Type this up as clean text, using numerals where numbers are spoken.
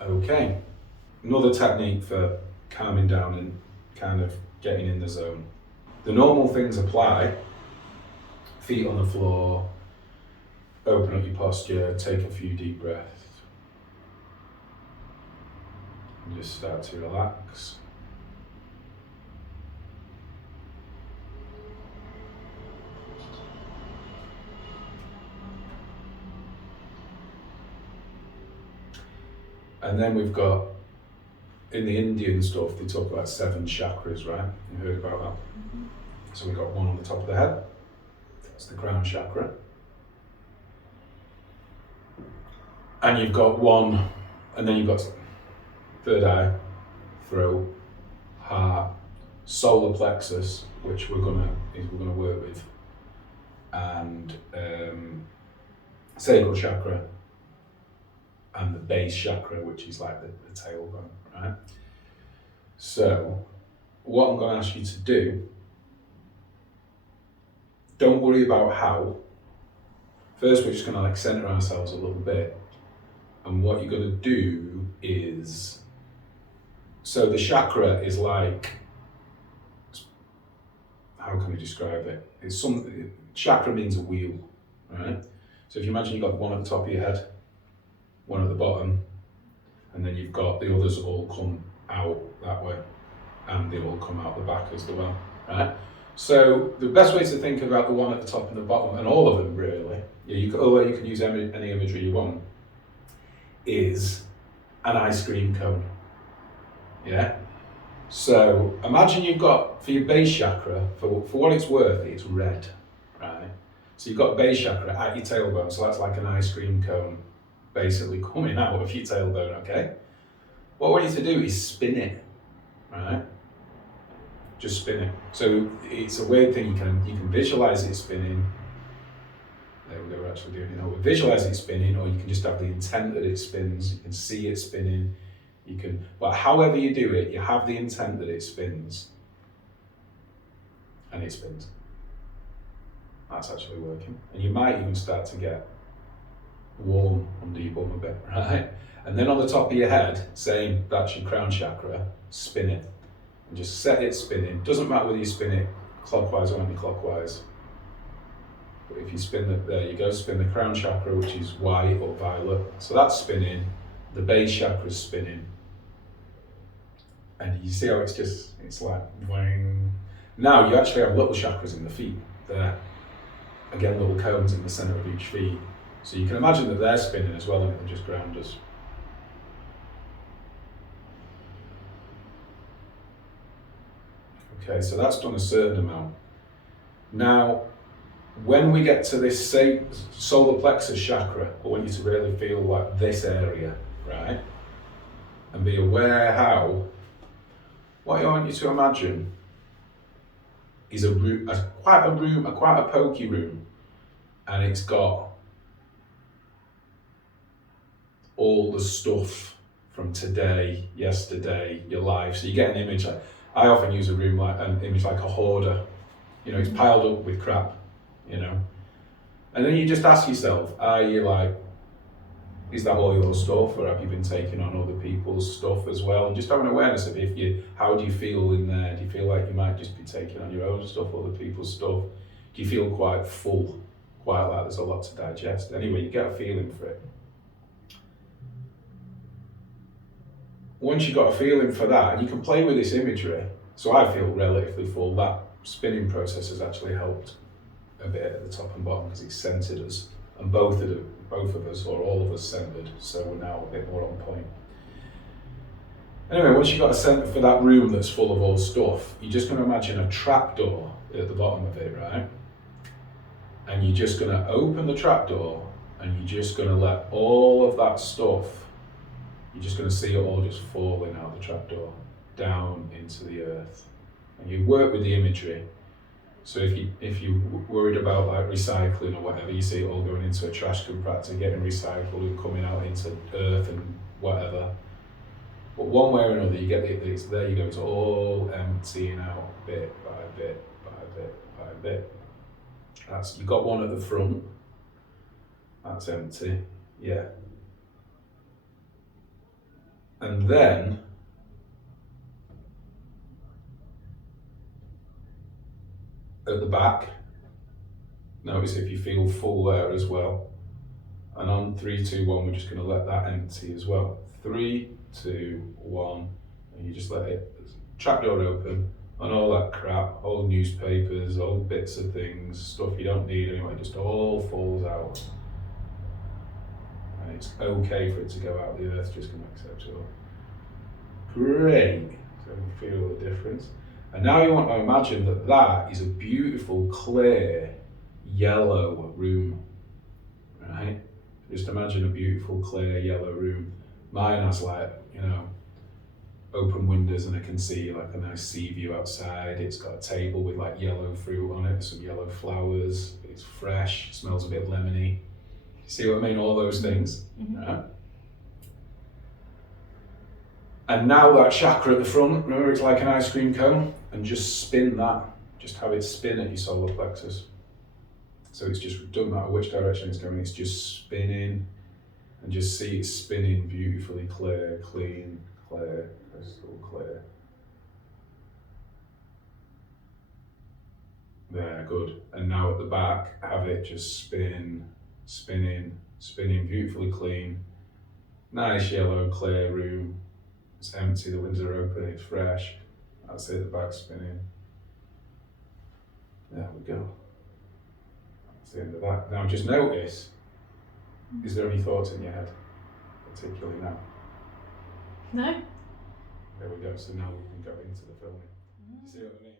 Okay, another technique for calming down and kind of getting in the zone. The normal things apply: feet on the floor, open up your posture, take a few deep breaths, and just start to relax. And then we've got, in the Indian stuff, they talk about 7 chakras, right? You heard about that? So we've got one on the top of the head, that's the crown chakra. And you've got one, and then you've got third eye, throat, heart, solar plexus, which we're gonna work with, and sacral chakra, and the base chakra, which is like the tailbone, right? So, what I'm going to ask you to do, don't worry about how. First, we're just going to like center ourselves a little bit, and what you're going to do is, so the chakra is like, how can I describe it? Chakra means a wheel, right? So if you imagine you've got one at the top of your head, one at the bottom, and then you've got the others all come out that way, and they all come out the back as well, right? So the best way to think about the one at the top and the bottom, and all of them really, although you can use any imagery you want, is an ice cream cone, yeah? So imagine you've got, for your base chakra, for what it's worth, it's red, right? So you've got base chakra at your tailbone, so that's like an ice cream cone basically coming out of your tailbone, okay? What I want you to do is spin it, right? Just spin it. So it's a weird thing, you can visualize it spinning. There we go, we're actually doing it now. Visualize it spinning, or you can just have the intent that it spins. You can see it spinning. But however you do it, you have the intent that it spins. And it spins. That's actually working. And you might even start to get warm under your bum a bit, right? And then on the top of your head, same, that's your crown chakra, spin it. And just set it spinning. Doesn't matter whether you spin it clockwise or anti-clockwise. But if you there you go, spin the crown chakra, which is white or violet. So that's spinning. The base chakra is spinning. And you see how it's like, wang. Now you actually have little chakras in the feet there. Again, little cones in the center of each feet. So you can imagine that they're spinning as well, and it'll just ground us. Okay, so that's done a certain amount. Now, when we get to this solar plexus chakra, I want you to really feel like this area, right? And be aware how, what I want you to imagine is quite a pokey room, and it's got all the stuff from today, yesterday, your life. So you get an image like, I often use an image like a hoarder. You know, it's piled up with crap, you know. And then you just ask yourself, is that all your stuff, or have you been taking on other people's stuff as well? And just have an awareness of how do you feel in there? Do you feel like you might just be taking on your own stuff, other people's stuff? Do you feel quite full, quite like there's a lot to digest? Anyway, you get a feeling for it. Once you've got a feeling for that, and you can play with this imagery, so I feel relatively full, that spinning process has actually helped a bit at the top and bottom because it's centered us, and both of us, or all of us, centered, so we're now a bit more on point. Anyway, once you've got a center for that room that's full of all stuff, you're just going to imagine a trapdoor at the bottom of it, right? And you're just going to open the trapdoor, and you're just going to let all of that stuff, you're just going to see it all just falling out the trapdoor, down into the earth. And you work with the imagery. So if you're worried about like recycling or whatever, you see it all going into a trash compactor, getting recycled and coming out into earth and whatever. But one way or another, you get it's there you go, it's all emptying out bit by bit by bit by bit. You've got one at the front, that's empty, yeah. And then at the back, notice if you feel full there as well. And on 3, 2, 1, we're just going to let that empty as well. 3, 2, 1, and you just let it, trapdoor open, and all that crap, old newspapers, old bits of things, stuff you don't need anyway, just all falls out. And it's okay for it to go out, the earth's just going to accept it all. Great, so you feel the difference. And now you want to imagine that that is a beautiful, clear, yellow room, right? Just imagine a beautiful, clear, yellow room. Mine has like, open windows and I can see like a nice sea view outside. It's got a table with like yellow fruit on it, some yellow flowers. It's fresh, smells a bit lemony. See what I mean? All those things, right? And now that chakra at the front, remember it's like an ice cream cone, and just spin that. Just have it spin at your solar plexus. So it's just, doesn't matter which direction it's going, it's just spinning, and just see it spinning beautifully clear, clean, clear, crystal clear. There, good. And now at the back, have it just spinning, beautifully clean. Nice yellow, clear room. It's empty, the windows are open, it's fresh. That's it, the back spinning. There we go. That's the end of that. Now just notice, is there any thoughts in your head, particularly now? No. There we go, so now we can go into the filming. See what I mean?